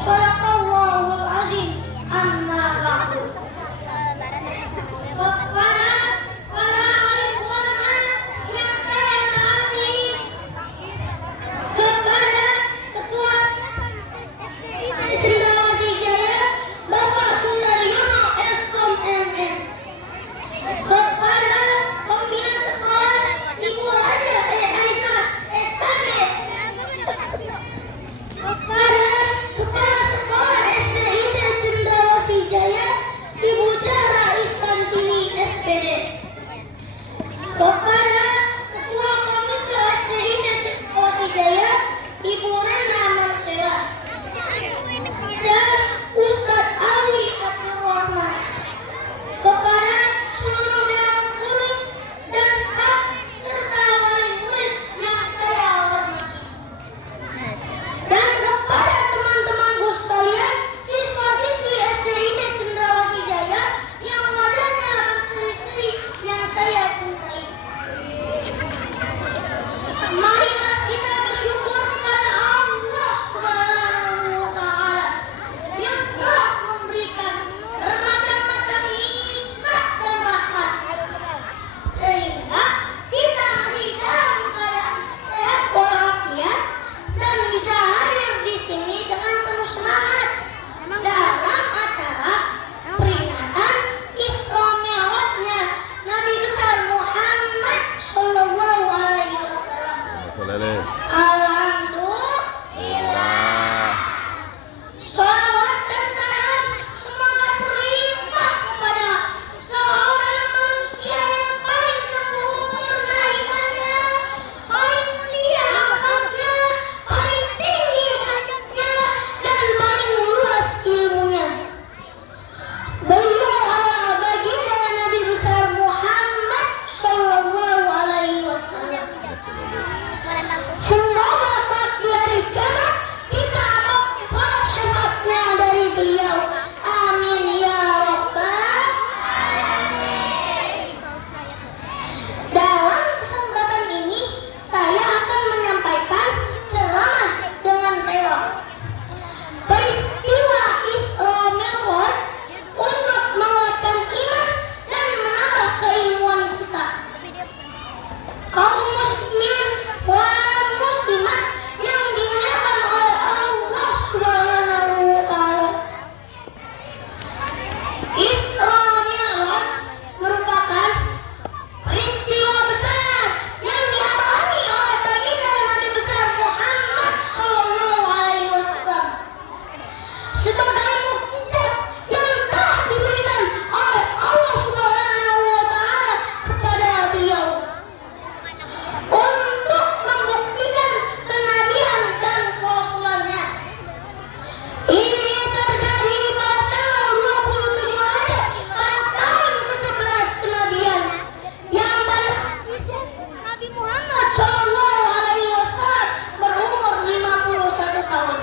Shadaqallahul azim. Amma ba'du. Kepada para alim ulama yang saya taati, kepada Ketua Cendrawasih Jaya Bapak Sundaryono Eskom MM, kepada pembina sekolah Ibu Haja Aisyah SKG, kepada kepala sekolah SDID Cendrawasih Jaya Ibu Jara Istantini SPD, kepada ketua komite SDID Cendrawasih Jaya Ibu Rena Marsela, dan Ustadz Ali Abdul Rahman, kepada seluruh dewan guru dan staf serta wali murid yang saya hormati, dan kepada teman-temanku sekalian, siswa-siswi SDID Cendrawasih Jaya yang wajahnya berseri-seri yang saya cintai. Marilah kita bersyukur kepada Allah Subhanahu wa Ta'ala yang telah memberikan bermacam-macam nikmat dan rahmat, sehingga kita masih dalam keadaan sehat walafiat dan bisa hadir di sini dengan penuh semangat dalam acara peringatan Isra Mi'rajnya Nabi besar Muhammad Sallallahu Alaihi Wasallam. Alhamdulillah. Salawat dan salam semoga terlimpah kepada seorang manusia yang paling sempurna imannya, paling mulia akhlaknya, paling tinggi derajatnya, dan paling luas ilmunya. Beliau adalah baginda Nabi besar Muhammad Sallallahu Alaihi Wasallam. Semoga tak di hari kiamat kita memperoleh syafaatnya dari beliau. Amin ya Rabbal alamin. Dalam kesempatan ini saya akan menyampaikan ceramah dengan tema peristiwa Isra Mi'raj untuk menguatkan iman dan menambah keilmuan kita. Kaum muslimin wa muslimat yang dimuliakan oleh Allah Subhanahu wa Ta'ala, Isra Mi'raj merupakan peristiwa besar yang dialami oleh baginda Nabi besar Muhammad Sallallahu Alaihi Wasallam sebagai mukjizat yang telah diberikan oleh Allah Subhanahu wa Ta'ala kepada beliau untuk membuktikan kenabian dan kerasulannya. Ini terjadi pada tanggal 27 Rajab pada tahun ke-11 kenabian, yang pada itu Nabi Muhammad Sallallahu Alaihi Wasallam berumur 51 tahun.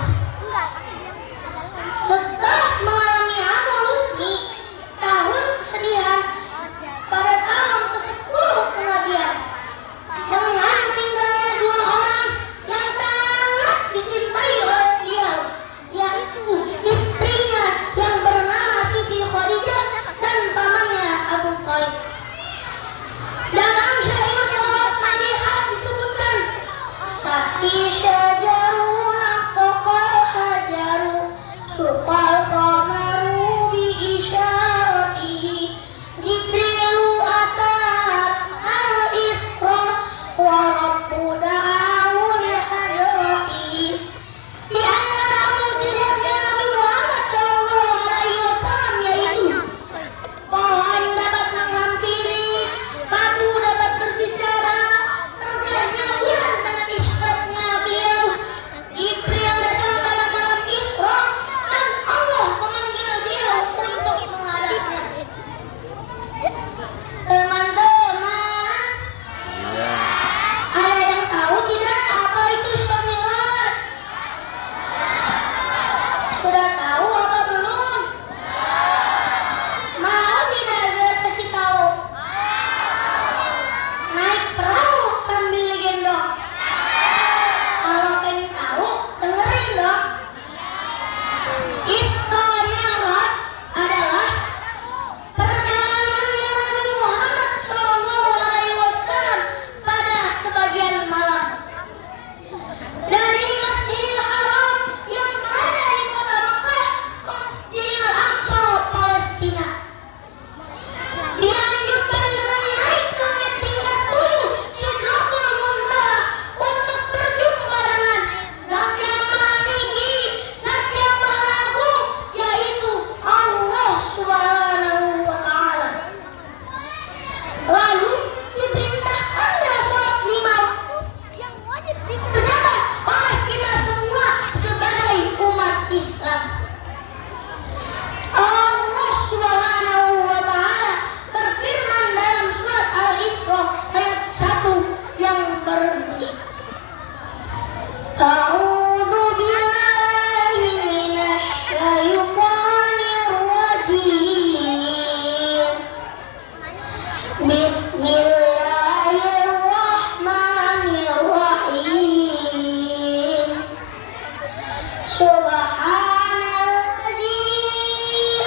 Subhanallazi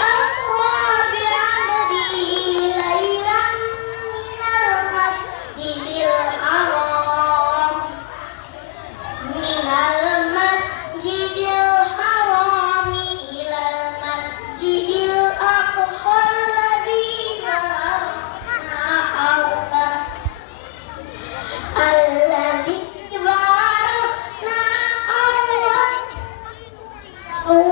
asra bi'abdihi lailan minal masjidil haram ilal masjidil aqsa alladzi barakna hawlahu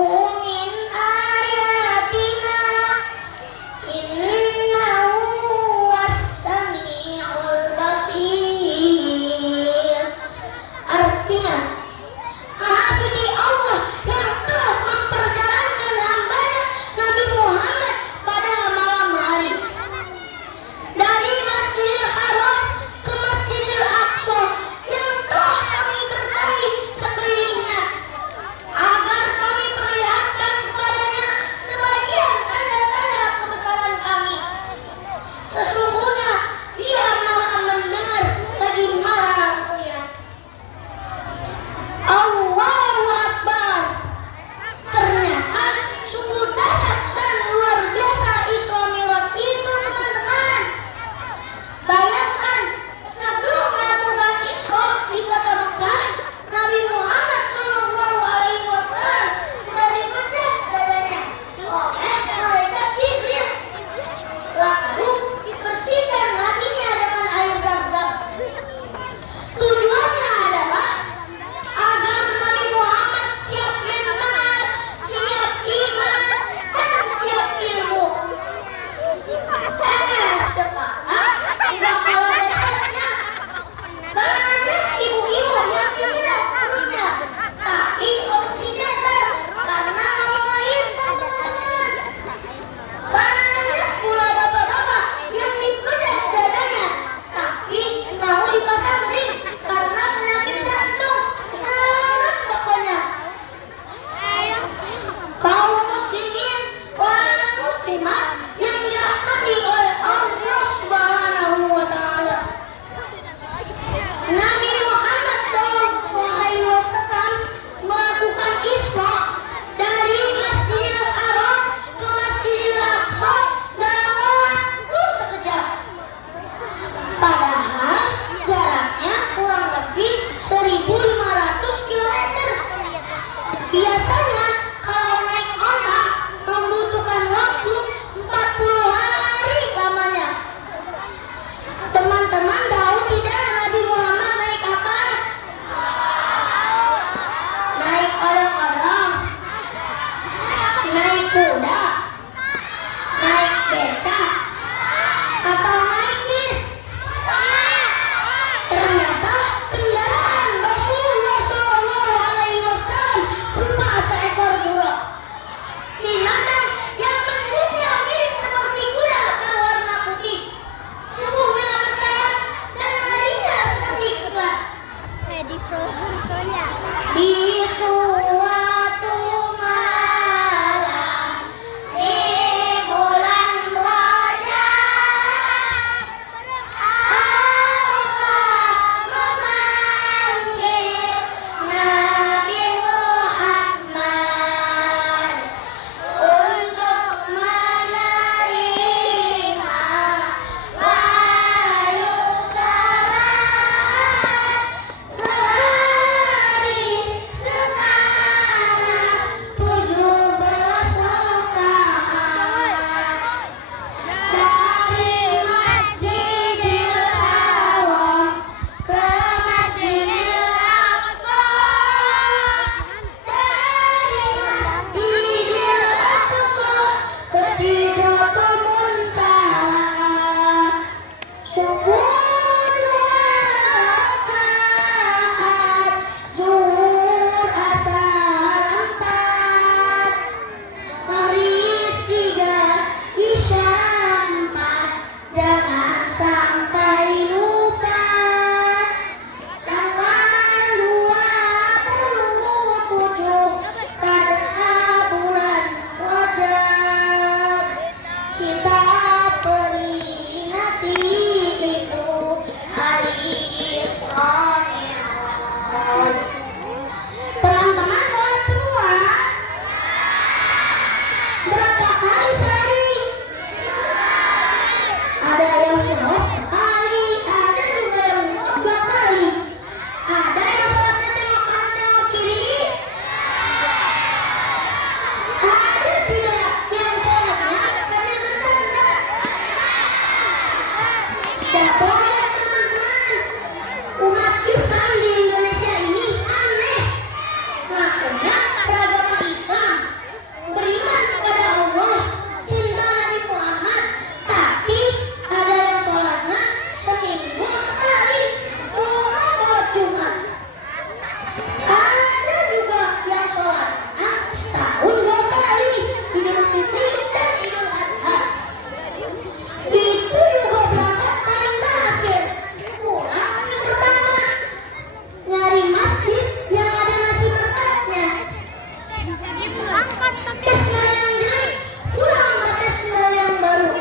pakai sendal yang jelek, pulang pakai sendal yang baru.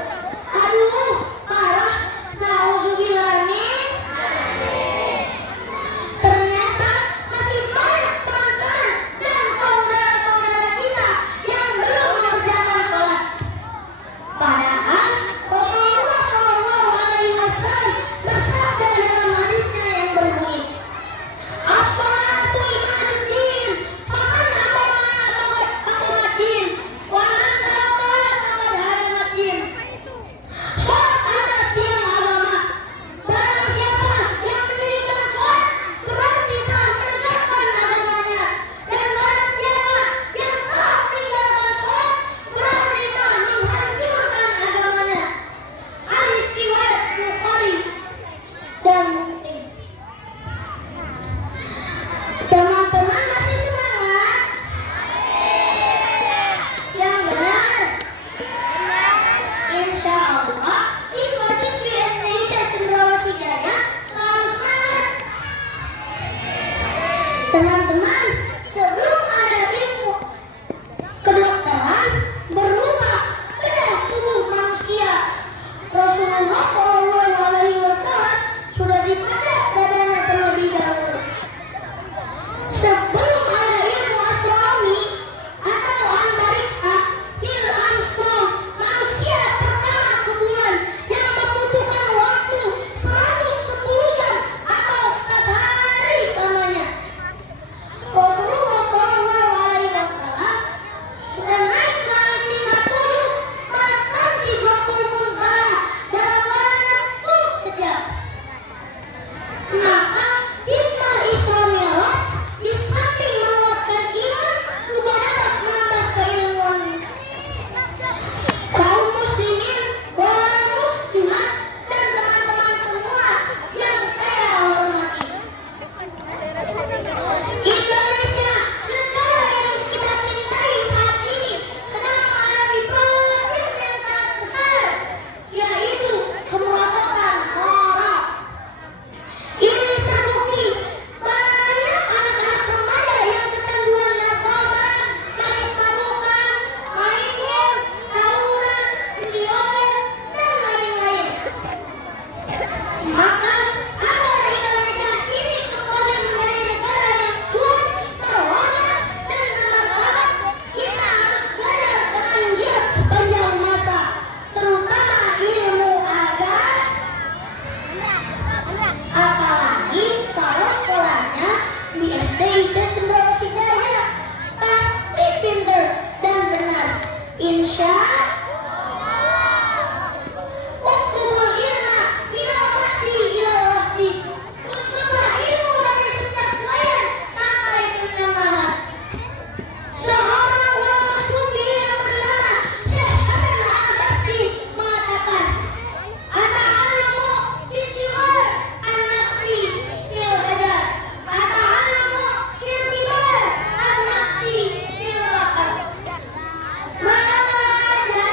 Aduh, parah. Nauzubillah min. Ternyata masih banyak teman-teman dan saudara-saudara kita yang belum mengerjakan sholat. Padahal Rasulullah SAW bersabda dalam hadisnya yang berbunyi, "As-salatu imaduddin, faman aqamaha faqad aqamaddin, wa man tarakaha faqad hadamaddin." Sholat adalah tiang agama. Barang siapa yang mendirikan sholat berarti telah menegakkan agamanya, dan barang siapa yang telah meninggalkan sholat berarti telah menghancurkan agamanya. Hadis riwayat Bukhari dan Muslim. Teman-teman masih semangat? Yang benar. Insya Allah siswa-siswi SDIT Cendrawasih Jaya selalu semangat. Teman-teman, sebelum ada ilmu kedokteran berupa bedah tubuh manusia, Rasulullah SAW sudah dibedah badannya terlebih dahulu. Sebelum ada ilmu astronomi atau antariksa, Neil Armstrong, manusia pertama ke bulan yang membutuhkan waktu 110 jam atau 4 hari lamanya. Rasulullah SAW sudah naik ke langit tingkat 7, bahkan Sidratul Muntaha dalam waktu sekejap. Maka hikmah Isra Mi'raj di samping menguatkan iman juga dapat menambah keilmuan. Kaum muslimin, wal muslimat, dan teman-teman semua yang saya hormati, Indonesia, negara yang kita cintai saat ini, sedang menghadapi problem yang sangat besar, yaitu kemerosotan moral. Ini terbukti banyak anak-anak remaja yang kecanduan narkoba, mabuk-mabukan, main game, tawuran, video game, dan lain-lain. Maka agar Indonesia ini kembali menjadi negara yang kuat, terhormat, dan bermartabat, kita harus belajar dengan giat sepanjang masa, terutama ilmu agama. Apalagi kalau sekolahnya di SDIT Cendrawasih Jaya, pasti pinter dan benar. Insya Uktubul ilma minal mahdi ilal lahdi. Tuntutlah ilmu dari sejak layan sampai ke minamahat. Seorang ulama sufi yang bernama Syekh Hasan Al-Basri mengatakan, "Ata'allamu fi sighar an-nafsi fil hajar, ata'allamu fil kibar an-nafsi fil waqar." Belajar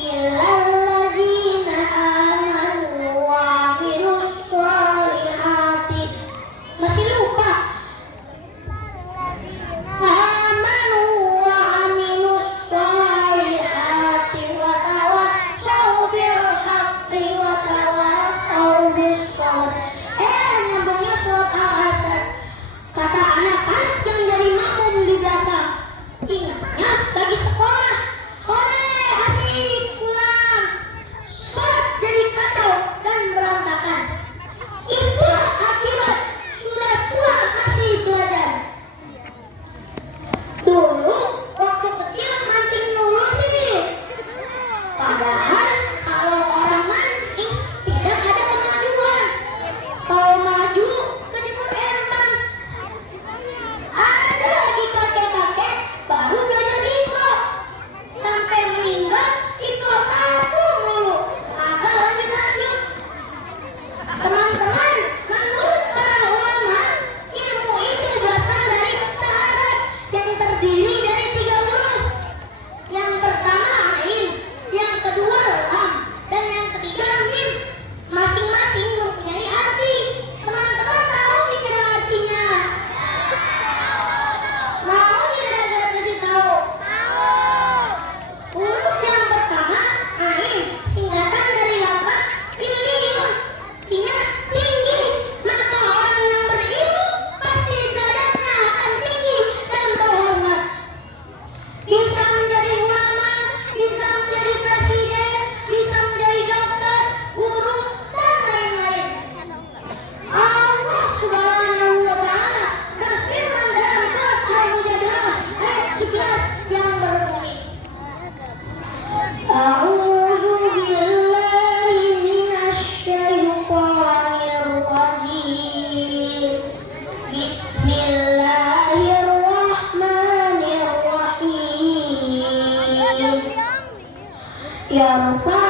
illallazina amanu wa amilus sholihati. Masih lupa? Amanu wa amilus sholihati wa tawassau bil haqqi wa tawassau bis sabr. Nyambungnya surat Al-Asr. Kata anak-anak yang jadi makmum di belakang, ingatnya lagi sekolah. Hore, asik pulang. Sholat jadi kacau dan berantakan. Itulah akibat sudah tua masih belajar. Dulu waktu kecil mancing dulu sih. Padahal kalau orang mancing tidak ada kemajuan. Kalau maju kejebur empang. Ada lagi kakek-kakek baru belajar ikro, sampai meninggal ikro satu mulu, agak lanjut. Teman-teman, menurut para ulama, ilmu itu berasal dari syarat yang terdiri dari 3 huruf. Yang pertama ain, yang kedua lam, dan yang ketiga mim. Masing-masing mempunyai arti. Teman-teman tahu tidak artinya? Mau tidak saya kasih tahu? Huruf yang pertama ain, singkatan dari lafaz iliyun, artinya tinggi. Maka orang yang berilmu pasti derajatnya akan tinggi dan terhormat. Bisa menjadi ulama, bisa menjadi presiden, bisa menjadi dokter, guru, dan lain-lain. Allah Subhanahu wa Ta'ala berfirman dalam surat Al-Mujadalah ayat 11 yang berbunyi, A'udzu billahi minasy syaithanir rajim. Bismillahirrahmanirrahim. Yarfa